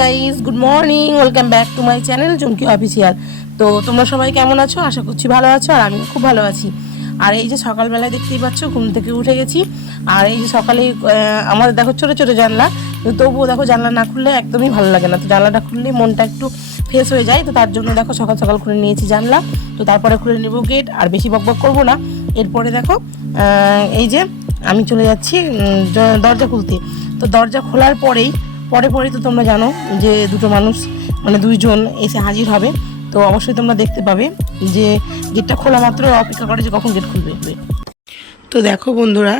Guys, good morning, welcome back to my channel Chumki official. তো তোমরা সবাই কেমন আছো? আশা করছি ভালো আছো, আর আমি খুব ভালো আছি। আর এই যে সকালবেলায় দেখতেই পাচ্ছ ঘুম থেকে উঠে গেছি। আর এই যে সকালে আমাদের দেখো ছোটো ছোটো জানলা, তো তবুও দেখো জানলা না খুললে একদমই ভালো লাগে না। তো জানলাটা খুললে মনটা একটু ফ্রেশ হয়ে যায়। তো তার জন্য দেখো সকাল সকাল খুলে নিয়েছি জানলা। তো তারপরে খুলে নেবো গেট, আর বেশি বকবক করবো না। এরপরে দেখো এই যে আমি চলে যাচ্ছি দরজা খুলতে। তো দরজা খোলার পরেই তো তোমরা জানো যে দুটো মানুষ মানে দুইজন এসে হাজির হবে। তো অবশ্যই তোমরা দেখতে পাবে যে গেটটা খোলা মাত্র অপেক্ষা করে যে কখন গেট খুলবে। তো দেখো বন্ধুরা,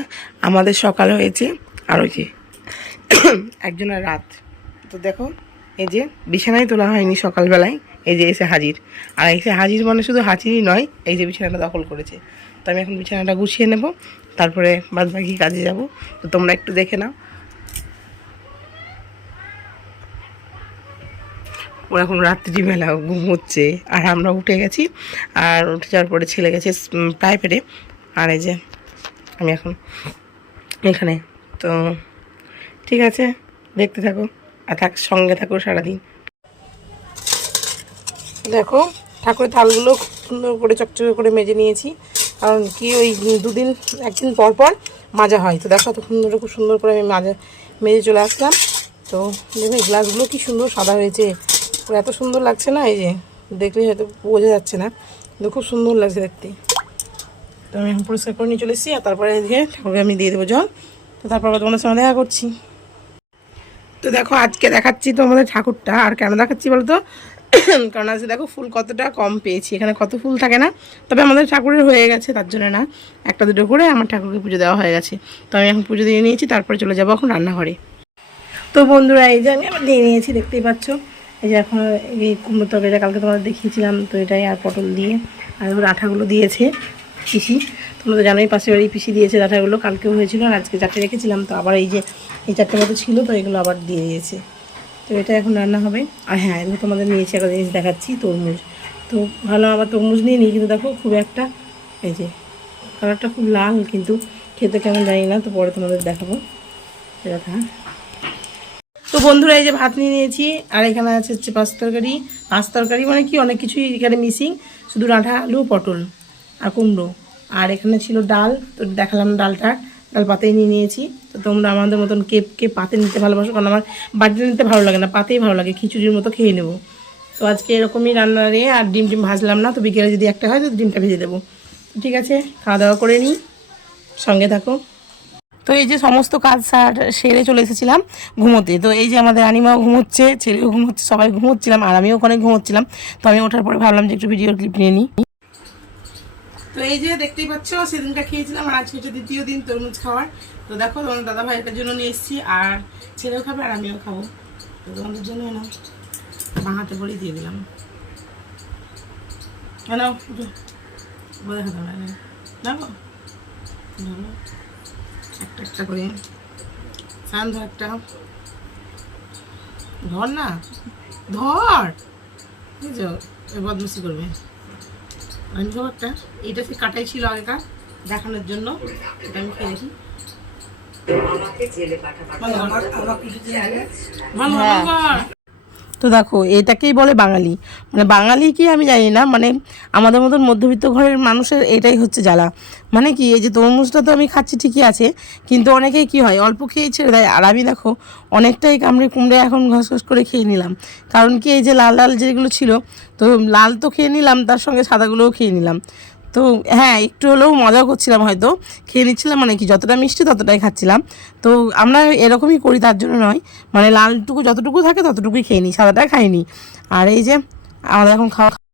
আমাদের সকাল হয়েছে, আর ওই যে একজনের রাত। তো দেখো এই যে বিছানায় তোলা হয়নি সকালবেলায়, এই যে এসে হাজির। আর এসে হাজির মানে শুধু হাজিরই নয়, এই যে বিছানাটা দখল করেছে। তো আমি এখন বিছানাটা গুছিয়ে নেব, তারপরে বাদ বাকি কাজে যাব। তো তোমরা একটু দেখে নাও। ও এখন রাত্রিবেলা ঘুমোচ্ছে, আর আমরা উঠে গেছি। আর উঠে যাওয়ার পরে ছেলে গেছে প্রাইভেটে। আর এই যে আমি এখন এখানে। তো ঠিক আছে, দেখতে থাকো আর সঙ্গে থাকো সারাদিন। দেখো ঠাকুরের থালগুলো সুন্দর করে চকচকে করে মেজে নিয়েছি, কারণ কি ওই একদিন পর পর মাজা হয়। তো দেখো খুব সুন্দর করে আমি মেজে চলে আসলাম। তো দেখো এই গ্লাসগুলো কি সুন্দর সাদা হয়েছে, এত সুন্দর লাগছে না, এই যে দেখলে হয়তো বোঝা যাচ্ছে না, কিন্তু খুব সুন্দর লাগছে দেখতে। তো আমি এখন পরিষ্কার করে নিয়ে চলে এসেছি, আর তারপরে দিয়ে ঠাকুরকে আমি দিয়ে দেবো জল। তো তারপর তোমাদের সঙ্গে দেখা করছি। তো দেখো আজকে দেখাচ্ছি তো আমাদের ঠাকুরটা। আর কেন দেখাচ্ছি বলো তো, কারণ আজকে দেখো ফুল কতটা কম পেয়েছি। এখানে কত ফুল থাকে না, তবে আমাদের ঠাকুরের হয়ে গেছে, তার জন্য না, একটা দুটো করে আমার ঠাকুরকে পুজো দেওয়া হয়ে গেছে। তো আমি এখন পুজো দিয়ে নিয়েছি, তারপরে চলে যাবো এখন রান্নাঘরে। তো বন্ধুরা এই যে আমি আবার দিয়ে নিয়েছি, দেখতেই পাচ্ছ। এই যে এখন এই কুমড়ো তরকারিটা কালকে তোমাদের দেখিয়েছিলাম, তো এটাই আর পটল দিয়ে। আর ওর আঠাগুলো দিয়েছে পিসি, তোমরা তো জানোই পাশের বাড়ি পিসি দিয়েছে আঠাগুলো, কালকেও হয়েছিল, আর আজকে চারটে রেখেছিলাম। তো আবার এই যে এই চারটে মতো ছিল, তো এগুলো আবার দিয়ে দিয়েছে। তো এটা এখন রান্না হবে। আর হ্যাঁ, এগুলো তোমাদের নিয়েছি একটা জিনিস দেখাচ্ছি, তরমুজ। তো ভালো আবার তরমুজ নিয়ে নিই, কিন্তু দেখো খুব একটা এই যে কালারটা খুব লাল, কিন্তু খেতে কেমন জানি না। তো পরে তোমাদের দেখাবো সেটা। তো বন্ধুরা এই যে ভাত নিয়ে নিয়েছি, আর এখানে আছে হচ্ছে পাঁচ তরকারি মানে কি অনেক কিছুই এখানে মিসিং, শুধু ডাঁটা, আলু, পটল আর কুমড়ো। আর এখানে ছিল ডাল, তো দেখালাম ডাল পাতেই নিয়ে নিয়েছি। তো তোমরা আমাদের মতন কে পাতে নিতে ভালোবাসো, কারণ আমার বাটিতে নিতে ভালো লাগে না, পাতেই ভালো লাগে, খিচুড়ির মতো খেয়ে নেবো। তো আজকে এরকমই রান্না রে। আর ডিম ভাজলাম না, তো বিকেলে যদি একটা হয় তো ডিমটা ভেজে দেবো। তো ঠিক আছে, খাওয়া দাওয়া করে নিই, সঙ্গে থাকো। তো এই যে সমস্ত কাজ সেরে চলে এসেছিলাম ঘুমোতে। তো এই যে আমাদের আনিমাও ঘুমোচ্ছে, ছেলেও ঘুমোচ্ছে, সবাই ঘুমোচ্ছিলাম, আর আমিও ওখানে ঘুমোচ্ছিলাম। তো আমি ওঠার পরে ভাবলাম যে একটু ভিডিও ক্লিপ নিয়ে নিই। তো এই যে দেখতেই পাচ্ছ, সেদিনটা খেয়েছিলাম, আর আজকে হচ্ছে দ্বিতীয় দিন তরমুজ খাওয়ার। তো দেখো তোমাদের দাদা ভাইয়ের জন্য নিয়ে এসেছি, আর ছেলেও খাবে আর আমিও খাবো। তো তোমাদের জন্য না বাঁ হাতে বলেই দিয়ে দিলাম। কেন দেখো একটা একটা করে সান ধর, একটা ধর না, ধর, বুঝছো, বদমাসি করবে। আমি ধর একটা, এটা সে কাটাই ছিল আগেকার দেখানোর জন্য, এটা আমি খেয়ে দেখি। তো দেখো এটাকেই বলে বাঙালি, মানে বাঙালি কি আমি জানি না, মানে আমাদের মতন মধ্যবিত্ত ঘরের মানুষের এটাই হচ্ছে জ্বালা। মানে কি এই যে তরমুজটা তো আমি খাচ্ছি ঠিকই আছে, কিন্তু অনেকেই কি হয় অল্প খেয়েই ছেড়ে দেয়, আর আমি দেখো অনেকটাই কামড়ে কুমড়ে এখন ঘস করে খেয়ে নিলাম। কারণ কি এই যে লাল লাল যেগুলো ছিল, তো লাল তো খেয়ে নিলাম, তার সঙ্গে সাদাগুলোও খেয়ে নিলাম। তো হ্যাঁ, একটু হলেও মজা করছিলাম, হয়তো খেয়ে নিচ্ছিলাম, মানে কি যতটা মিষ্টি ততটাই খাচ্ছিলাম। তো আমরা এরকমই করি, তার জন্য নয়, মানে লালটুকু যতটুকু থাকে ততটুকুই খেয়ে নিই, সাদাটা খাইনি। আর এই যে আমাদের এখন